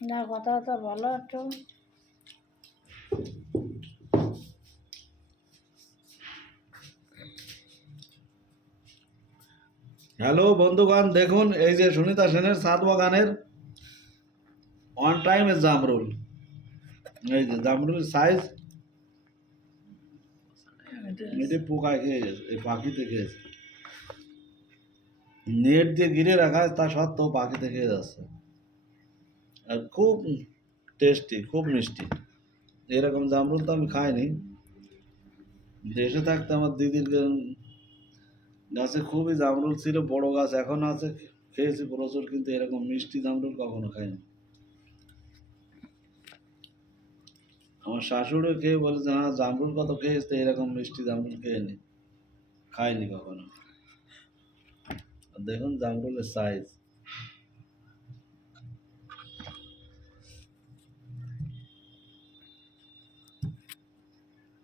না কথাবার্তা বলো একটু। হ্যালো বন্ধুগণ, দেখুন এই যে সুনিতা সেনের ছাদ বাগানের অন টাইমের জামরুল। এই যে জামরুলের সাইজ, এটি পোকায় খেয়ে গেছে, এই পাখিতে খেয়েছে। নেট দিয়ে ঘিরে রাখা তা সত্ত্বেও পাখিতে খেয়ে যাচ্ছে। আর খুব টেস্টি, খুব মিষ্টি। এরকম জামরুল তো আমি খাইনি। দেশে থাকতে আমার দিদির গাছে খুবই জামরুল ছিল, বড় গাছ এখন আছে, খেয়েছি প্রচুর, কিন্তু এরকম মিষ্টি জামরুল কখনো খাইনি। আমার শাশুড়ি খেয়ে বলেছে, হ্যাঁ জামরুল কত খেয়েছে, তো এরকম মিষ্টি জামরুল খেয়ে নি, খাইনি কখনো। আর দেখুন জামরুলের সাইজ।